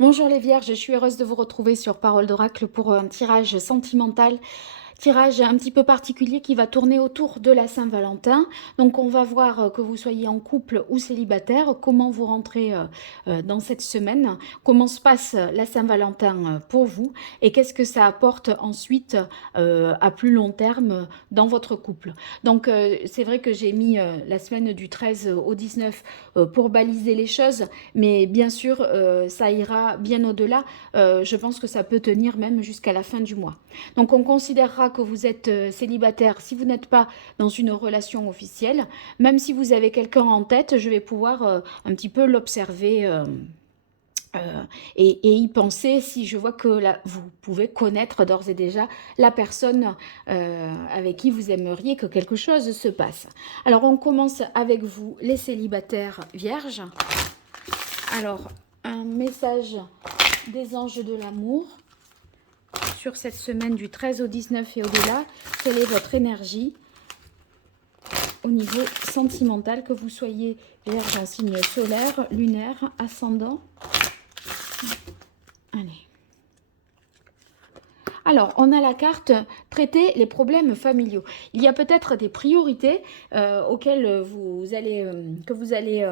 Bonjour les vierges, je suis heureuse de vous retrouver sur Parole d'Oracle pour un tirage sentimental, tirage un petit peu particulier qui va tourner autour de la Saint-Valentin. Donc on va voir que vous soyez en couple ou célibataire, comment vous rentrez dans cette semaine, comment se passe la Saint-Valentin pour vous et qu'est-ce que ça apporte ensuite à plus long terme dans votre couple. Donc c'est vrai que j'ai mis la semaine du 13 au 19 pour baliser les choses, mais bien sûr ça ira bien au-delà. Je pense que ça peut tenir même jusqu'à la fin du mois. Donc on considérera que vous êtes célibataire si vous n'êtes pas dans une relation officielle. Même si vous avez quelqu'un en tête, je vais pouvoir un petit peu l'observer et y penser si je vois que vous pouvez connaître d'ores et déjà la personne avec qui vous aimeriez que quelque chose se passe. Alors on commence avec vous les célibataires vierges. Alors un message des anges de l'amour sur cette semaine du 13 au 19 et au-delà. Quelle est votre énergie au niveau sentimental, que vous soyez vierge en signe solaire, lunaire, ascendant? Allez. Alors, on a la carte « Traiter les problèmes familiaux ». Il y a peut-être des priorités auxquelles que vous allez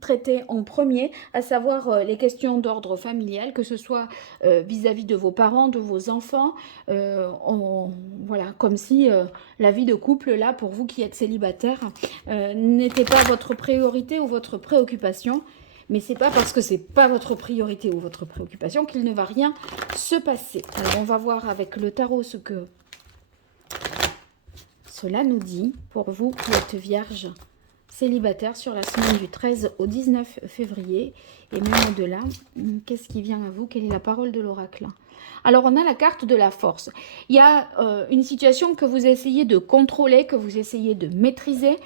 traiter en premier, à savoir les questions d'ordre familial, que ce soit vis-à-vis de vos parents, de vos enfants. Voilà, comme si la vie de couple, là, pour vous qui êtes célibataire, n'était pas votre priorité ou votre préoccupation. Mais c'est pas parce que c'est pas votre priorité ou votre préoccupation qu'il ne va rien se passer. Alors on va voir avec le tarot ce que cela nous dit pour vous qui êtes vierge célibataire sur la semaine du 13 au 19 février et même au-delà. Qu'est-ce qui vient à vous? Quelle est la parole de l'oracle? Alors on a la carte de la force. Il y a une situation que vous essayez de contrôler, que vous essayez de maîtriser.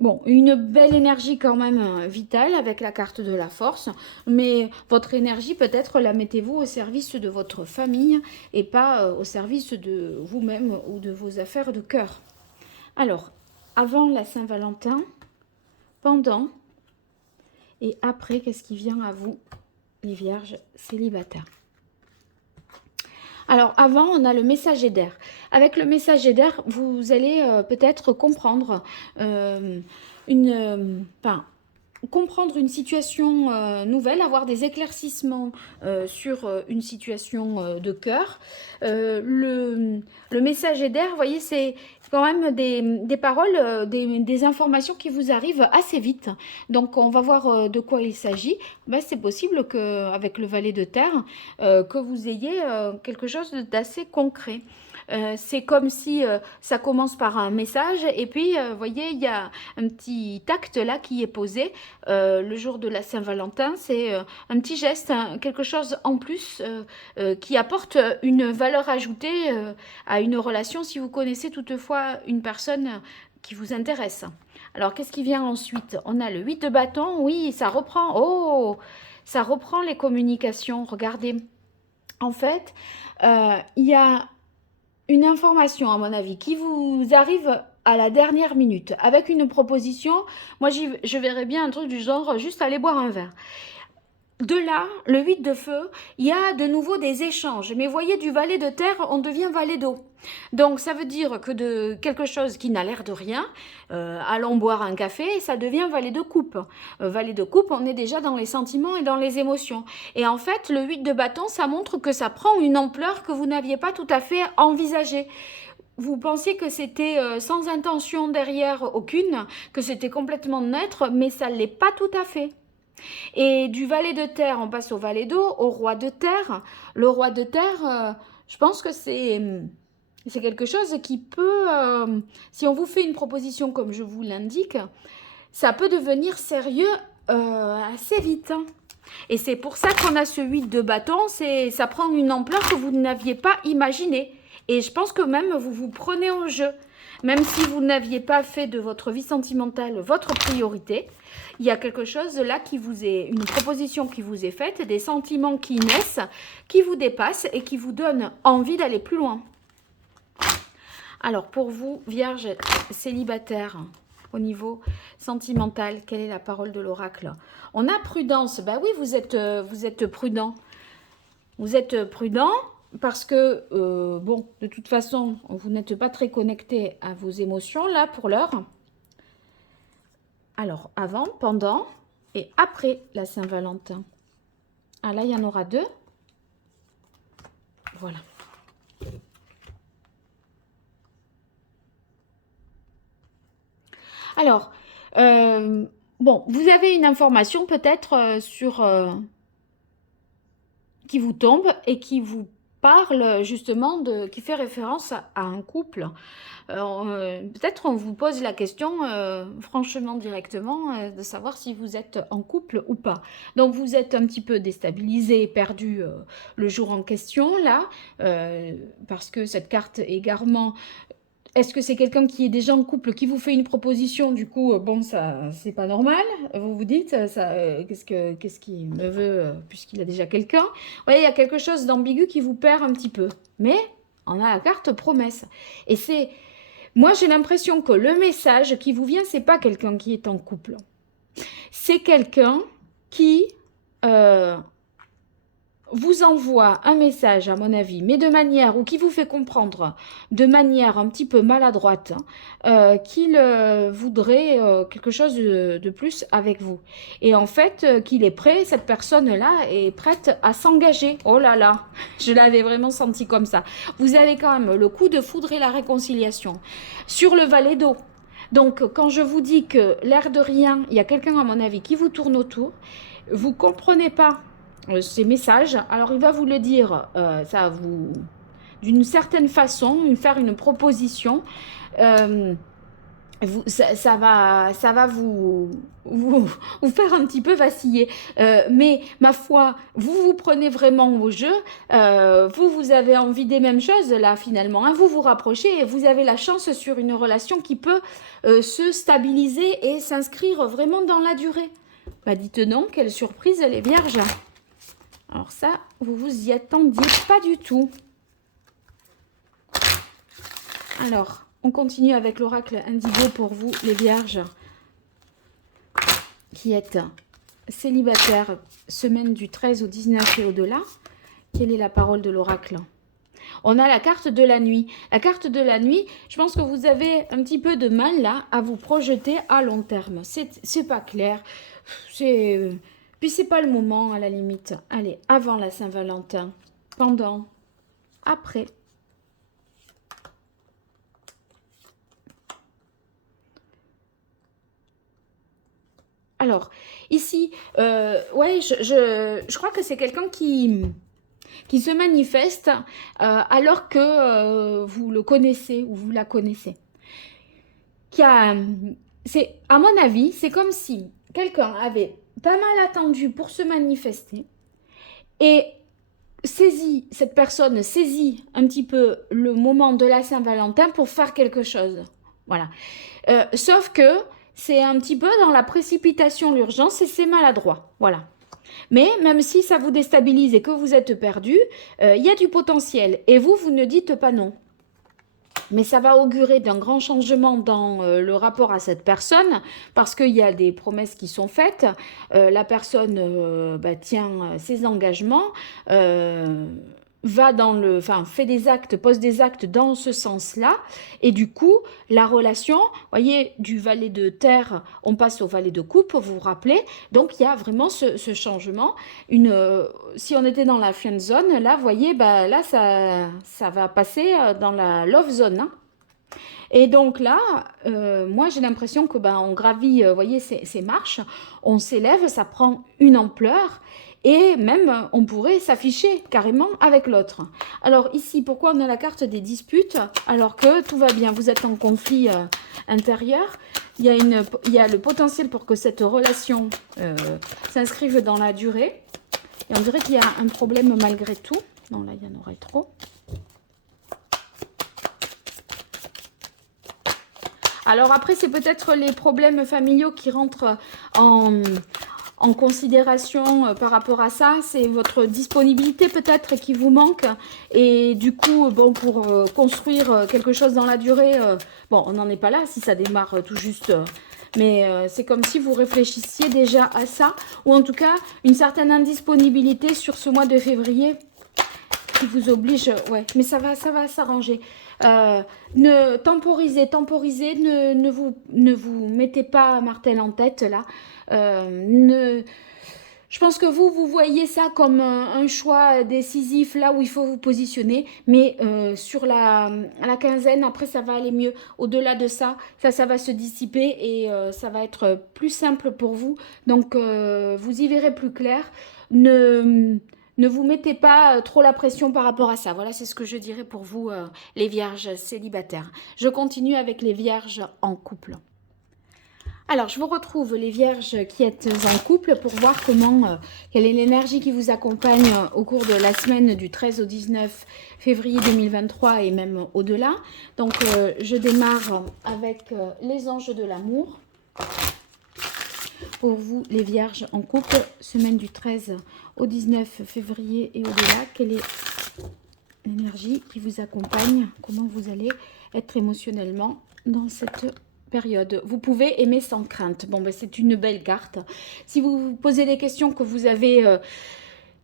Bon, une belle énergie quand même vitale avec la carte de la force, mais votre énergie, peut-être la mettez-vous au service de votre famille et pas au service de vous-même ou de vos affaires de cœur. Alors, avant la Saint-Valentin, pendant et après, qu'est-ce qui vient à vous, les vierges célibataires? Alors, avant, on a le messager d'air. Avec le messager d'air, vous allez peut-être comprendre comprendre une situation nouvelle, avoir des éclaircissements sur une situation de cœur. Le messager d'air, vous voyez, c'est quand même des paroles, des informations qui vous arrivent assez vite. Donc, on va voir de quoi il s'agit. Ben, c'est possible qu'avec le valet de terre, que vous ayez quelque chose d'assez concret. C'est comme si ça commence par un message et puis, vous voyez, il y a un petit acte là qui est posé le jour de la Saint-Valentin. C'est un petit geste, quelque chose en plus qui apporte une valeur ajoutée à une relation si vous connaissez toutefois une personne qui vous intéresse. Alors, qu'est-ce qui vient ensuite? On a le 8 de bâton. Oui, ça reprend. Oh, ça reprend les communications. Regardez. En fait, il y a une information, à mon avis, qui vous arrive à la dernière minute, avec une proposition. Moi, je verrais bien un truc du genre, juste aller boire un verre. De là, le 8 de feu, il y a de nouveau des échanges. Mais voyez, du valet de terre, on devient valet d'eau. Donc, ça veut dire que de quelque chose qui n'a l'air de rien, allons boire un café, ça devient valet de coupe. Valet de coupe, on est déjà dans les sentiments et dans les émotions. Et en fait, le 8 de bâton, ça montre que ça prend une ampleur que vous n'aviez pas tout à fait envisagée. Vous pensiez que c'était sans intention derrière aucune, que c'était complètement neutre, mais ça ne l'est pas tout à fait. Et du valet de terre, on passe au valet d'eau, au roi de terre. Le roi de terre, je pense que c'est quelque chose qui peut, si on vous fait une proposition comme je vous l'indique, ça peut devenir sérieux assez vite. Et c'est pour ça qu'on a ce 8 de bâton, ça prend une ampleur que vous n'aviez pas imaginée. Et je pense que même vous vous prenez au jeu. Même si vous n'aviez pas fait de votre vie sentimentale votre priorité, il y a quelque chose là une proposition qui vous est faite, des sentiments qui naissent, qui vous dépassent et qui vous donnent envie d'aller plus loin. Alors pour vous, vierge célibataire, au niveau sentimental. Quelle est la parole de l'oracle? On a prudence. Ben oui, vous êtes prudent. Vous êtes prudent parce que, bon, de toute façon, vous n'êtes pas très connecté à vos émotions, là, pour l'heure. Alors, avant, pendant et après la Saint-Valentin. Ah, là, il y en aura deux. Voilà. Alors, bon, vous avez une information peut-être sur qui vous tombe et qui vous parle justement qui fait référence à un couple. Peut-être on vous pose la question franchement directement de savoir si vous êtes en couple ou pas. Donc vous êtes un petit peu déstabilisé, perdu le jour en question là, parce que cette carte égarement. Est-ce que c'est quelqu'un qui est déjà en couple, qui vous fait une proposition, du coup, bon, ça, c'est pas normal. Vous vous dites, qu'est-ce qu'il me veut, puisqu'il a déjà quelqu'un. Vous voyez, il y a quelque chose d'ambigu qui vous perd un petit peu. Mais on a la carte promesse. Et c'est, moi, j'ai l'impression que le message qui vous vient, c'est pas quelqu'un qui est en couple. C'est quelqu'un qui vous envoie un message, à mon avis, mais de manière, ou qui vous fait comprendre de manière un petit peu maladroite, qu'il voudrait quelque chose de plus avec vous. Et en fait, qu'il est prêt, cette personne-là est prête à s'engager. Oh là là, je l'avais vraiment senti comme ça. Vous avez quand même le coup de foudre et la réconciliation. Sur le valet d'eau. Donc, quand je vous dis que l'air de rien, il y a quelqu'un, à mon avis, qui vous tourne autour, vous ne comprenez pas ces messages, alors il va vous le dire, ça vous, d'une certaine façon, faire une proposition, ça va vous faire un petit peu vaciller. Mais ma foi, vous prenez vraiment au jeu, vous avez envie des mêmes choses là finalement, hein, vous vous rapprochez et vous avez la chance sur une relation qui peut se stabiliser et s'inscrire vraiment dans la durée. Bah dites non, quelle surprise les vierges! Alors ça, vous vous y attendiez pas du tout. Alors, on continue avec l'oracle indigo pour vous, les vierges, qui êtes célibataires, semaine du 13 au 19 et au-delà. Quelle est la parole de l'oracle? On a la carte de la nuit. La carte de la nuit, je pense que vous avez un petit peu de mal là à vous projeter à long terme. C'est pas clair. Puis c'est pas le moment à la limite. Allez, avant la Saint-Valentin, pendant, après. Alors, ici, ouais, je crois que c'est quelqu'un qui se manifeste alors que vous le connaissez ou vous la connaissez. À mon avis, c'est comme si quelqu'un avait pas mal attendu pour se manifester et cette personne saisit un petit peu le moment de la Saint-Valentin pour faire quelque chose. Voilà. Sauf que c'est un petit peu dans la précipitation, l'urgence, et c'est maladroit. Voilà. Mais même si ça vous déstabilise et que vous êtes perdu, il y a du potentiel. Et vous ne dites pas non. Mais ça va augurer d'un grand changement dans le rapport à cette personne parce qu'il y a des promesses qui sont faites. La personne tient ses engagements, fait des actes, pose des actes dans ce sens-là. Et du coup, la relation, voyez, du valet de terre, on passe au valet de coupe, vous vous rappelez. Donc, il y a vraiment ce changement. Si on était dans la friend zone, là, vous voyez, là, ça va passer dans la love zone. Hein. Et donc là, moi, j'ai l'impression que on gravit, voyez, ces marches, on s'élève, ça prend une ampleur. Et même, on pourrait s'afficher carrément avec l'autre. Alors ici, pourquoi on a la carte des disputes alors que tout va bien? Vous êtes en conflit intérieur. Il y a le potentiel pour que cette relation s'inscrive dans la durée. Et on dirait qu'il y a un problème malgré tout. Non, là, il y en aurait trop. Alors après, c'est peut-être les problèmes familiaux qui rentrent en en considération par rapport à ça. C'est votre disponibilité peut-être qui vous manque. Et du coup, bon, pour construire quelque chose dans la durée, bon, on n'en est pas là si ça démarre tout juste. Mais c'est comme si vous réfléchissiez déjà à ça. Ou en tout cas, une certaine indisponibilité sur ce mois de février qui vous oblige. Ouais, mais ça va s'arranger. Temporisez, ne vous mettez pas martel en tête là. Je pense que vous voyez ça comme un choix décisif là où il faut vous positionner, mais sur la quinzaine, après ça va aller mieux. Au-delà de ça, ça va se dissiper et ça va être plus simple pour vous. Donc vous y verrez plus clair. Ne vous mettez pas trop la pression par rapport à ça. Voilà, c'est ce que je dirais pour vous, les vierges célibataires. Je continue avec les vierges en couple. Alors, je vous retrouve les vierges qui êtes en couple pour voir quelle est l'énergie qui vous accompagne au cours de la semaine du 13 au 19 février 2023 et même au-delà. Donc, je démarre avec les anges de l'amour. Pour vous, les vierges en couple, semaine du 13 au 19 février et au-delà, quelle est l'énergie qui vous accompagne? Comment vous allez être émotionnellement dans cette période? Vous pouvez aimer sans crainte. Bon, ben, c'est une belle carte. Si vous vous posez des questions, que vous avez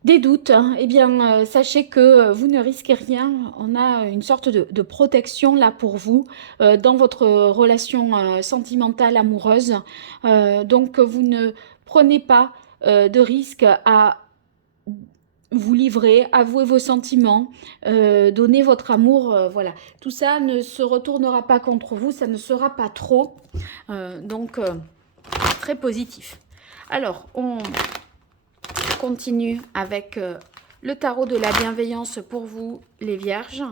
des doutes, hein, eh bien, sachez que vous ne risquez rien. On a une sorte de protection là pour vous dans votre relation sentimentale, amoureuse. Donc, vous ne prenez pas de risque à vous livrer, avouer vos sentiments, donner votre amour. Voilà, tout ça ne se retournera pas contre vous, ça ne sera pas trop. Donc, très positif. Alors, on continue avec le tarot de la bienveillance pour vous, les vierges,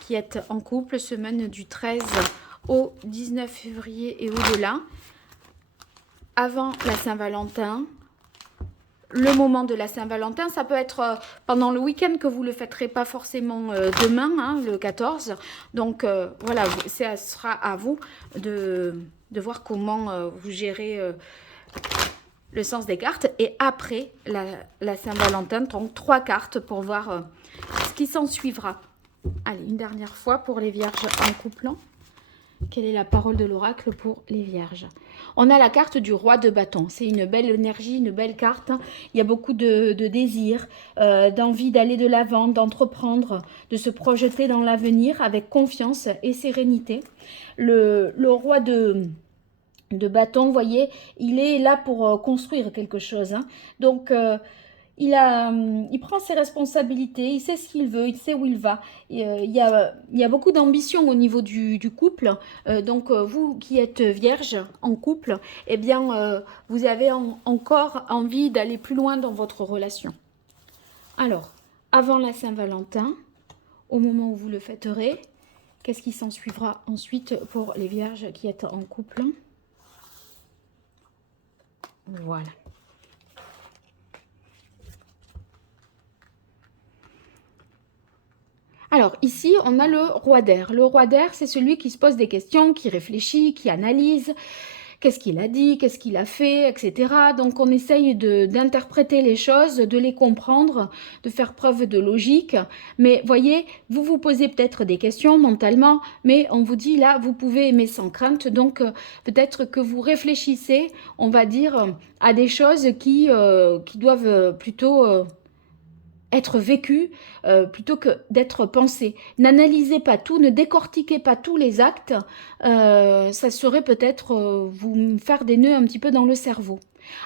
qui êtes en couple, semaine du 13 au 19 février et au-delà. Avant la Saint-Valentin, le moment de la Saint-Valentin, ça peut être pendant le week-end que vous ne le fêterez pas forcément demain, hein, le 14. Donc, voilà, ça sera à vous de voir comment vous gérez le sens des cartes. Et après la Saint-Valentin, donc 3 cartes pour voir ce qui s'en suivra. Allez, une dernière fois pour les vierges en couple. Quelle est la parole de l'oracle pour les vierges? On a la carte du roi de bâton. C'est une belle énergie, une belle carte. Il y a beaucoup de désir, d'envie d'aller de l'avant, d'entreprendre, de se projeter dans l'avenir avec confiance et sérénité. Le roi de bâton, vous voyez, il est là pour construire quelque chose. Hein. Donc, il prend ses responsabilités, il sait ce qu'il veut, il sait où il va. Il y a beaucoup d'ambition au niveau du couple. Donc, vous qui êtes vierge en couple, eh bien, vous avez encore envie d'aller plus loin dans votre relation. Alors, avant la Saint-Valentin, au moment où vous le fêterez, qu'est-ce qui s'en suivra ensuite pour les vierges qui êtes en couple? Voilà. Alors ici, on a le roi d'air. Le roi d'air, c'est celui qui se pose des questions, qui réfléchit, qui analyse. Qu'est-ce qu'il a dit, qu'est-ce qu'il a fait, etc. Donc on essaye d'interpréter les choses, de les comprendre, de faire preuve de logique. Mais voyez, vous vous posez peut-être des questions mentalement, mais on vous dit là, vous pouvez aimer sans crainte. Donc peut-être que vous réfléchissez, on va dire, à des choses qui doivent plutôt être vécu plutôt que d'être pensé. N'analysez pas tout, ne décortiquez pas tous les actes, ça serait peut-être vous faire des nœuds un petit peu dans le cerveau.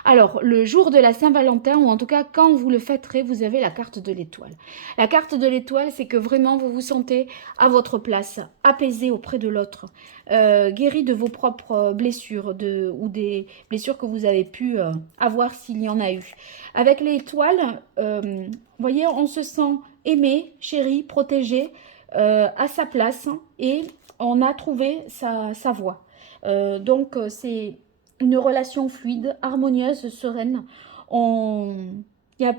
Alors, le jour de la Saint-Valentin, ou en tout cas quand vous le fêterez, vous avez la carte de l'étoile. La carte de l'étoile, c'est que vraiment vous vous sentez à votre place, apaisé auprès de l'autre, guéri de vos propres blessures ou des blessures que vous avez pu avoir s'il y en a eu. Avec l'étoile, vous voyez, on se sent aimé, chéri, protégé, à sa place et on a trouvé sa voie. Donc, c'est une relation fluide, harmonieuse, sereine. Il y a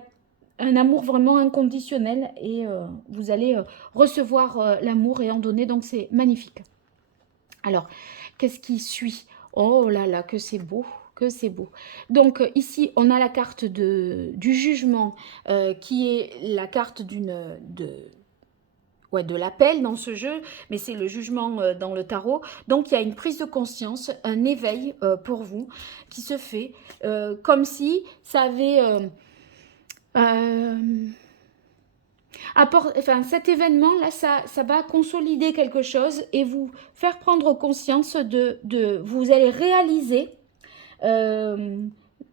un amour vraiment inconditionnel et vous allez recevoir l'amour et en donner, donc c'est magnifique. Alors, qu'est-ce qui suit? Oh là là, que c'est beau, que c'est beau. Donc ici, on a la carte du jugement qui est la carte de l'appel dans ce jeu, mais c'est le jugement dans le tarot. Donc il y a une prise de conscience, un éveil pour vous qui se fait comme si ça avait... enfin, cet événement-là, ça va consolider quelque chose et vous faire prendre conscience vous allez réaliser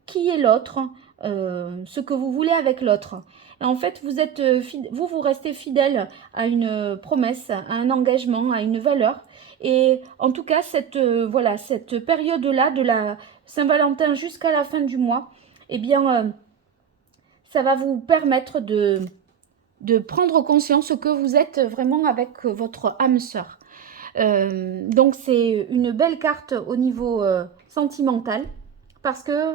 qui est l'autre, ce que vous voulez avec l'autre. En fait, vous restez fidèle à une promesse, à un engagement, à une valeur. Et en tout cas, voilà, cette période-là de la Saint-Valentin jusqu'à la fin du mois, eh bien, ça va vous permettre de prendre conscience que vous êtes vraiment avec votre âme sœur. Donc, c'est une belle carte au niveau sentimental parce que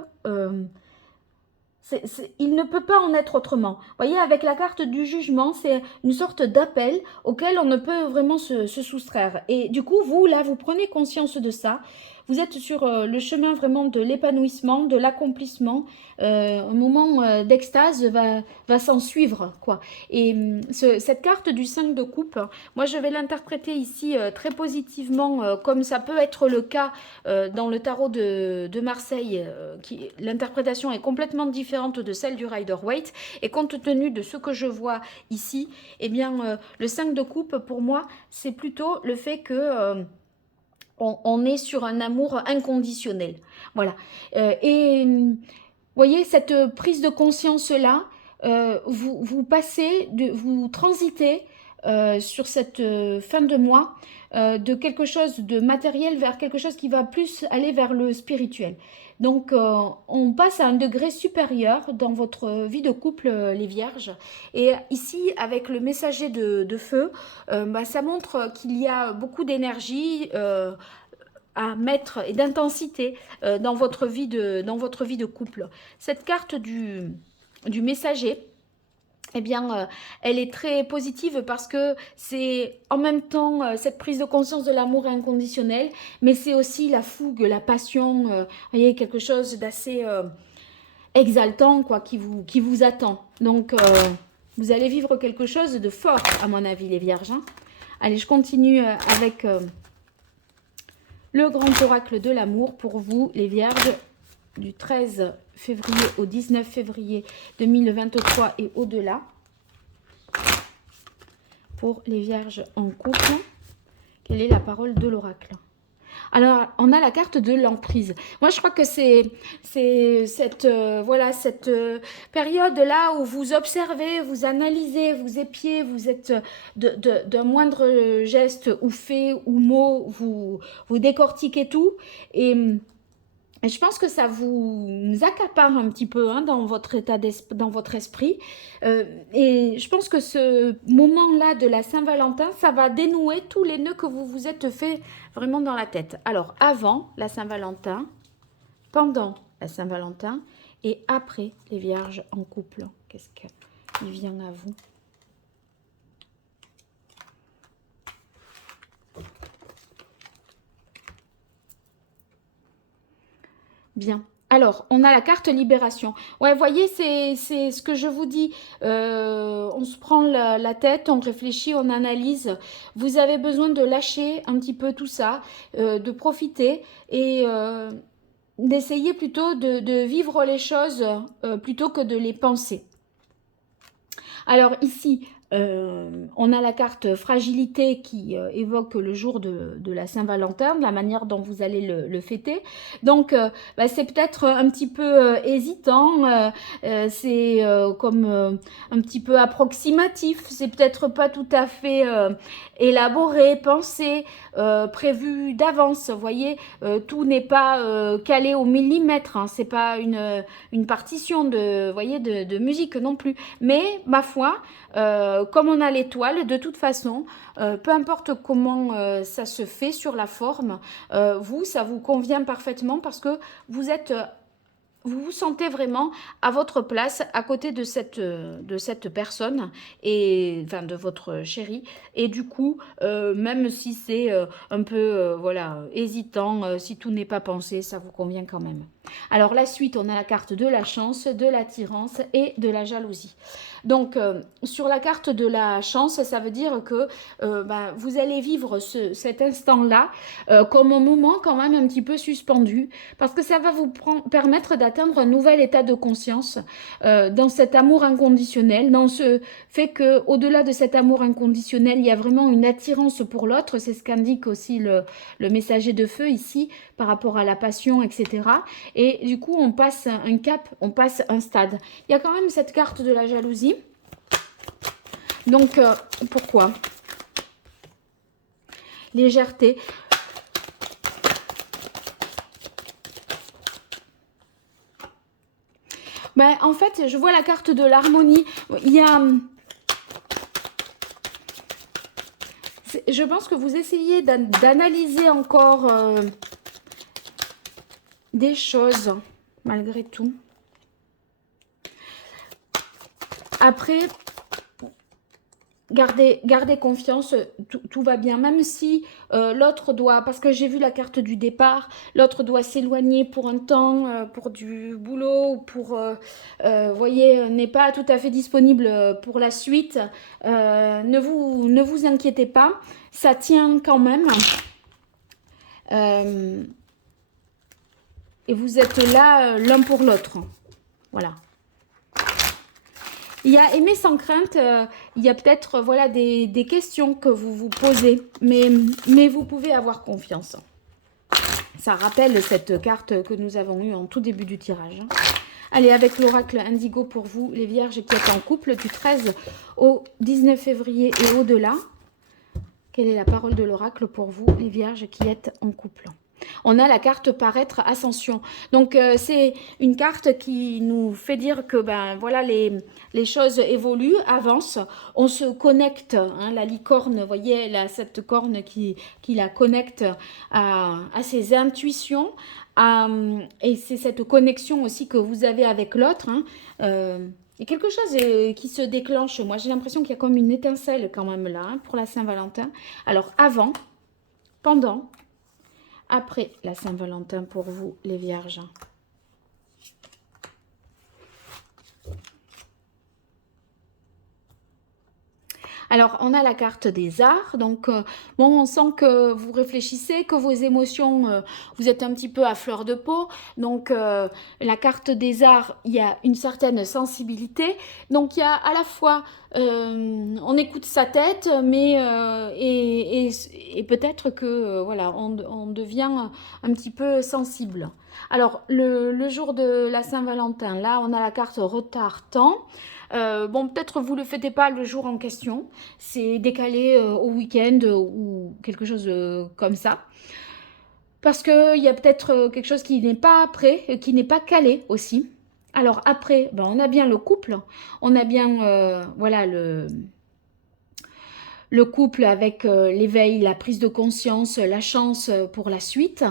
il ne peut pas en être autrement. Vous voyez, avec la carte du jugement, c'est une sorte d'appel auquel on ne peut vraiment se soustraire. Et du coup, vous, là, vous prenez conscience de ça. Vous êtes sur le chemin vraiment de l'épanouissement, de l'accomplissement. Un moment d'extase va s'en suivre, quoi. Et cette carte du 5 de coupe, moi, je vais l'interpréter ici très positivement, comme ça peut être le cas dans le tarot de Marseille. L'interprétation est complètement différente de celle du Rider-Waite. Et compte tenu de ce que je vois ici, eh bien, le 5 de coupe, pour moi, c'est plutôt le fait que... on est sur un amour inconditionnel. Voilà. Et vous voyez, cette prise de conscience-là, vous transitez sur cette fin de mois de quelque chose de matériel vers quelque chose qui va plus aller vers le spirituel. Donc, on passe à un degré supérieur dans votre vie de couple, les vierges. Et ici, avec le messager de feu, ça montre qu'il y a beaucoup d'énergie à mettre et d'intensité dans votre vie de couple. Cette carte du messager, eh bien, elle est très positive parce que c'est en même temps cette prise de conscience de l'amour inconditionnel, mais c'est aussi la fougue, la passion, vous voyez, quelque chose d'assez exaltant, quoi, qui vous attend. Donc, vous allez vivre quelque chose de fort, à mon avis, les vierges. Hein. Allez, je continue avec le grand oracle de l'amour pour vous, les vierges, du 13 février au 19 février 2023 et au-delà. Pour les vierges en couple, quelle est la parole de l'oracle? Alors, on a la carte de l'emprise. Moi, je crois que c'est cette, voilà, cette période-là où vous observez, vous analysez, vous épiez, vous êtes d'un moindre geste ou fait ou mot, vous décortiquez tout. Et je pense que ça vous accapare un petit peu hein, dans votre état dans votre esprit. Et je pense que ce moment-là de la Saint-Valentin, ça va dénouer tous les nœuds que vous vous êtes fait vraiment dans la tête. Alors, avant la Saint-Valentin, pendant la Saint-Valentin et après les vierges en couple. Qu'est-ce qui vient à vous ? Bien. Alors, on a la carte libération. Ouais, vous voyez, c'est ce que je vous dis. On se prend la tête, on réfléchit, on analyse. Vous avez besoin de lâcher un petit peu tout ça, de profiter et d'essayer plutôt de vivre les choses plutôt que de les penser. Alors ici, on a la carte fragilité qui évoque le jour de la Saint-Valentin, de la manière dont vous allez le fêter. Donc, c'est peut-être un petit peu hésitant, c'est comme un petit peu approximatif, c'est peut-être pas tout à fait élaboré, pensé, prévu d'avance. Vous voyez, tout n'est pas calé au millimètre, hein, c'est pas une partition de musique non plus. Mais, ma foi, comme on a l'étoile, de toute façon, peu importe comment ça se fait sur la forme, ça vous convient parfaitement parce que vous vous sentez vraiment à votre place à côté de cette personne et enfin de votre chéri et du coup même si c'est un peu voilà hésitant, si tout n'est pas pensé, ça vous convient quand même. Alors la suite, on a la carte de la chance, de l'attirance et de la jalousie. Donc sur la carte de la chance, ça veut dire que vous allez vivre cet instant-là comme un moment quand même un petit peu suspendu, parce que ça va vous permettre d'atteindre un nouvel état de conscience dans cet amour inconditionnel, dans ce fait que au-delà de cet amour inconditionnel, il y a vraiment une attirance pour l'autre. C'est ce qu'indique aussi le messager de feu ici par rapport à la passion, etc. Et du coup, on passe un cap, on passe un stade. Il y a quand même cette carte de la jalousie. Donc, pourquoi? Légèreté. Ben, en fait, je vois la carte de l'harmonie. Il y a... Je pense que vous essayez d'analyser encore des choses, malgré tout. Après, gardez confiance, tout va bien. Même si l'autre doit, parce que j'ai vu la carte du départ, l'autre doit s'éloigner pour un temps, pour du boulot, ou pour, voyez, n'est pas tout à fait disponible pour la suite. Ne vous inquiétez pas, ça tient quand même. Et vous êtes là l'un pour l'autre. Voilà. Il y a aimer sans crainte, il y a peut-être voilà, des questions que vous vous posez, mais vous pouvez avoir confiance. Ça rappelle cette carte que nous avons eue en tout début du tirage. Allez, avec l'oracle indigo pour vous, les vierges qui êtes en couple, du 13 au 19 février et au-delà. Quelle est la parole de l'oracle pour vous, les vierges qui êtes en couple? On a la carte paraître ascension. Donc, c'est une carte qui nous fait dire que voilà, les choses évoluent, avancent. On se connecte. Hein, la licorne, vous voyez, elle a cette corne qui la connecte à ses intuitions. Et c'est cette connexion aussi que vous avez avec l'autre. Hein, il y a quelque chose qui se déclenche. Moi, j'ai l'impression qu'il y a comme une étincelle quand même là, hein, pour la Saint-Valentin. Alors, avant, pendant... Après la Saint-Valentin pour vous, les vierges. Alors, on a la carte des arts. Donc, bon, on sent que vous réfléchissez, que vos émotions, vous êtes un petit peu à fleur de peau. Donc, la carte des arts, il y a une certaine sensibilité. Donc, il y a à la fois, on écoute sa tête, mais et peut-être que, voilà, on devient un petit peu sensible. Alors, le jour de la Saint-Valentin, là, on a la carte retard-temps. Bon, peut-être vous ne le faites pas le jour en question, c'est décalé au week-end ou quelque chose comme ça. Parce qu'il y a peut-être quelque chose qui n'est pas prêt, qui n'est pas calé aussi. Alors après, on a bien le couple, on a bien voilà, le couple avec l'éveil, la prise de conscience, la chance pour la suite.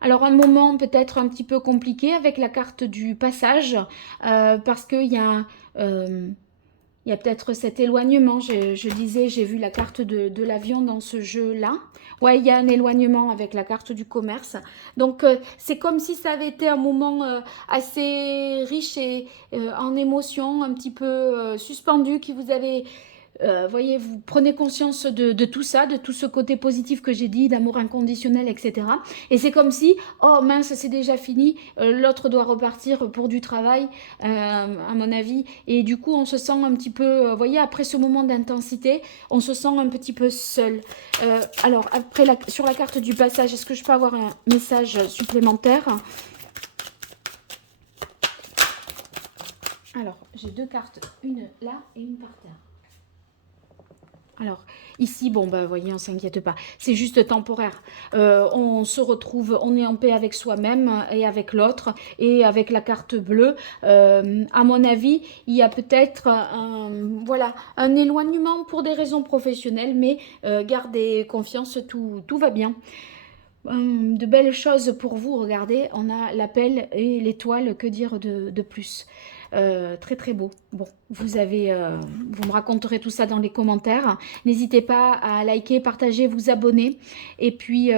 Alors un moment peut-être un petit peu compliqué avec la carte du passage, parce qu'il y a... il y a peut-être cet éloignement, je disais, j'ai vu la carte de l'avion dans ce jeu-là. Ouais, il y a un éloignement avec la carte du commerce. Donc, c'est comme si ça avait été un moment assez riche et en émotions, un petit peu suspendu, qui vous avait... voyez, vous prenez conscience de tout ça, de tout ce côté positif que j'ai dit, d'amour inconditionnel, etc. Et c'est comme si, oh mince, c'est déjà fini, l'autre doit repartir pour du travail, à mon avis. Et du coup, on se sent un petit peu, voyez, après ce moment d'intensité, on se sent un petit peu seul. Alors, après, sur la carte du passage, est-ce que je peux avoir un message supplémentaire ? Alors, j'ai deux cartes, une là et une par terre. Alors, ici, bon, voyez, on ne s'inquiète pas. C'est juste temporaire. On se retrouve, on est en paix avec soi-même et avec l'autre. Et avec la carte bleue, à mon avis, il y a peut-être voilà, un éloignement pour des raisons professionnelles. Mais gardez confiance, tout va bien. De belles choses pour vous, regardez. On a l'appel et l'étoile, que dire de plus ? Très très beau. Bon, vous me raconterez tout ça dans les commentaires. N'hésitez pas à liker, partager, vous abonner. Et puis,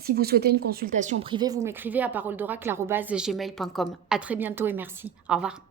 Si vous souhaitez une consultation privée, vous m'écrivez à paroledoracle@gmail.com. À très bientôt et merci. Au revoir.